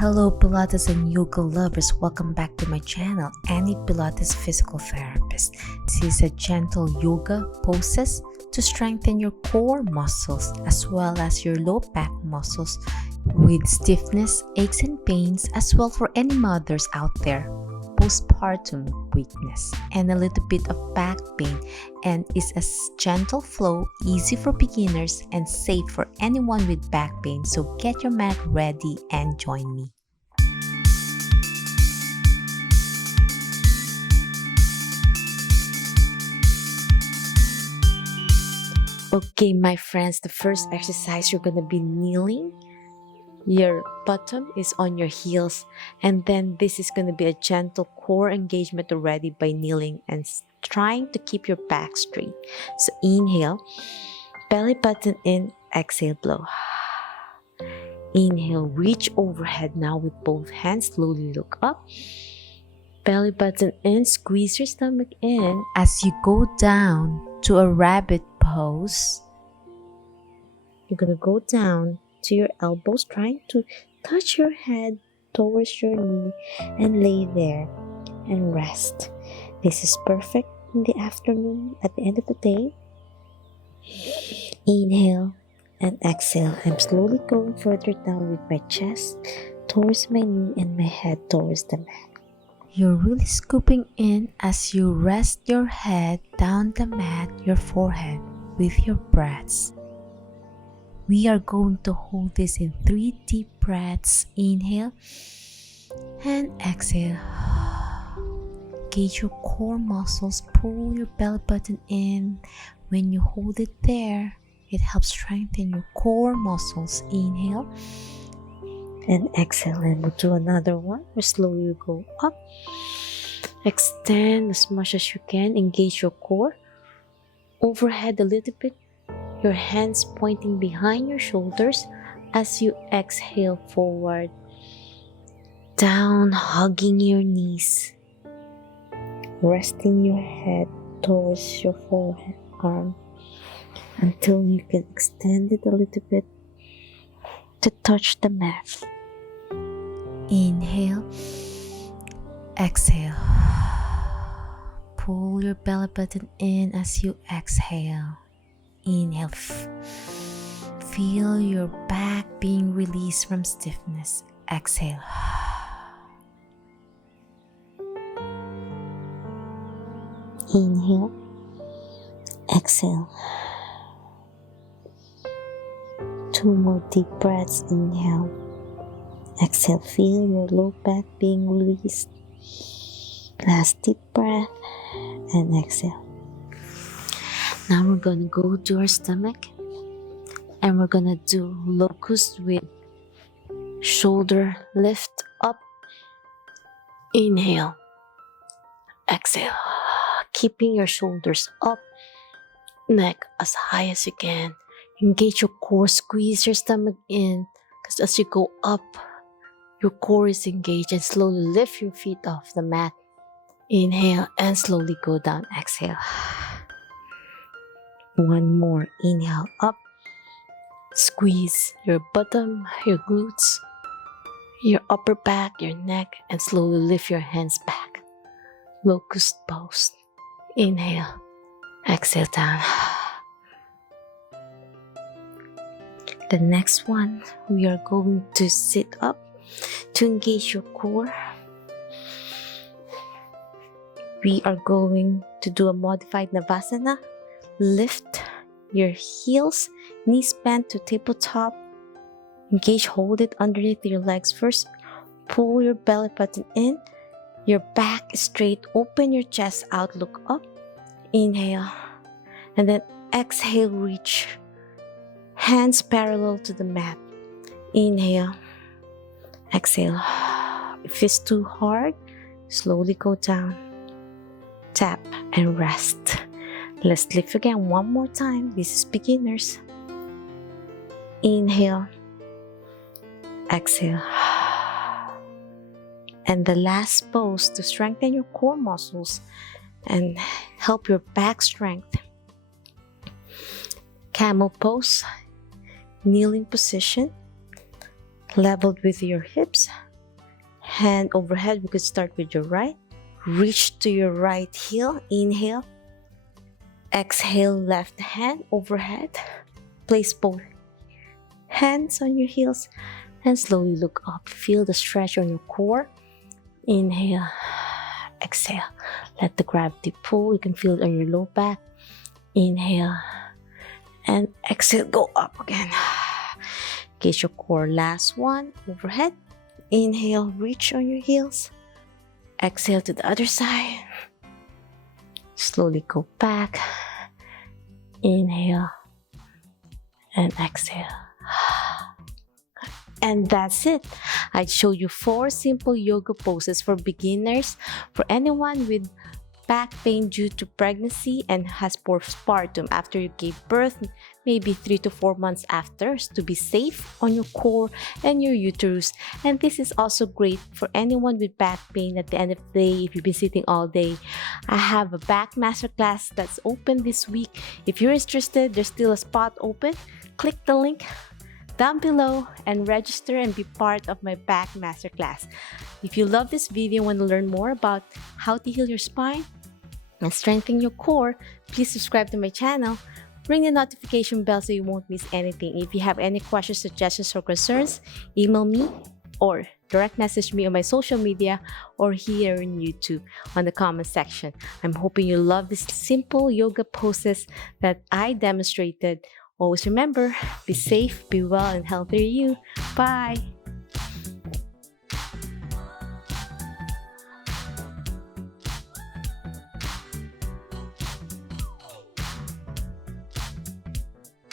Hello Pilates and Yoga lovers, welcome back to my channel, Annie Pilates Physical Therapist. This is a gentle yoga poses to strengthen your core muscles as well as your low back muscles with stiffness, aches and pains, as well for any mothers out there. Postpartum weakness and a little bit of back pain, and is a gentle flow, easy for beginners and safe for anyone with back pain. So get your mat ready and join me. Okay, my friends, the first exercise, you're gonna be kneeling. Your bottom is on your heels, and then this is going to be a gentle core engagement already by kneeling and trying to keep your back straight. So inhale, belly button in, exhale, blow. Inhale, reach overhead now with both hands, slowly look up. Belly button in, squeeze your stomach in. As you go down to a rabbit pose, you're going to go down to your elbows, trying to touch your head towards your knee and lay there and rest. This is perfect in the afternoon at the end of the day. Inhale and exhale. I'm slowly going further down with my chest towards my knee and my head towards the mat. You're really scooping in as you rest your head down the mat, your forehead with your breaths. We are going to hold this in 3 deep breaths. Inhale and exhale. Engage your core muscles. Pull your belly button in. When you hold it there, it helps strengthen your core muscles. Inhale and exhale. And we'll do another one. We slowly go up. Extend as much as you can. Engage your core. Overhead a little bit. Your hands pointing behind your shoulders as you exhale forward. Down, hugging your knees. Resting your head towards your forehead, arm, until you can extend it a little bit to touch the mat. Inhale, exhale. Pull your belly button in as you exhale. Inhale, feel your back being released from stiffness. Exhale. Inhale, exhale. 2 more deep breaths. Inhale, exhale. Feel your low back being released. Last deep breath and exhale. Now we're going to go to our stomach and we're going to do locust with shoulder lift up. Inhale, exhale. Keeping your shoulders up, neck as high as you can. Engage your core, squeeze your stomach in, because as you go up, your core is engaged, and slowly lift your feet off the mat. Inhale and slowly go down. Exhale. One more. Inhale up. Squeeze your bottom, your glutes, your upper back, your neck, and slowly lift your hands back. Locust pose. Inhale. Exhale down. The next one, we are going to sit up to engage your core. We are going to do a modified Narvasana. Lift your heels, knees bent to tabletop. Engage, hold it underneath your legs first. Pull your belly button in. Your back is straight. Open your chest out, look up. Inhale. And then exhale, reach. Hands parallel to the mat. Inhale. Exhale. If it's too hard, slowly go down. Tap and rest. Let's lift again one more time. This is beginners. Inhale. Exhale. And the last pose to strengthen your core muscles and help your back strength. Camel Pose. Kneeling position. Leveled with your hips. Hand overhead. We could start with your right. Reach to your right heel. Inhale. Exhale, left hand overhead. Place both hands on your heels and slowly look up. Feel the stretch on your core. Inhale. Exhale. Let the gravity pull. You can feel it on your low back. Inhale. And exhale, go up again. Engage your core. Last one, overhead. Inhale, reach on your heels. Exhale to the other side. Slowly go back. Inhale. And exhale. And that's it. I showed you 4 simple yoga poses for beginners, for anyone with back pain due to pregnancy and has postpartum after you gave birth, maybe 3 to 4 months after, to be safe on your core and your uterus. And this is also great for anyone with back pain at the end of the day if you've been sitting all day. I have a back masterclass that's open this week. If you're interested, there's still a spot open. Click the link down below and register and be part of my back masterclass. If you love this video and want to learn more about how to heal your spine and strengthen your core, please subscribe to my channel. Ring the notification bell so you won't miss anything. If you have any questions, suggestions, or concerns, email me or direct message me on my social media or here in YouTube on the comment section. I'm hoping you love these simple yoga poses that I demonstrated. Always remember, be safe, be well, and healthy you. Bye!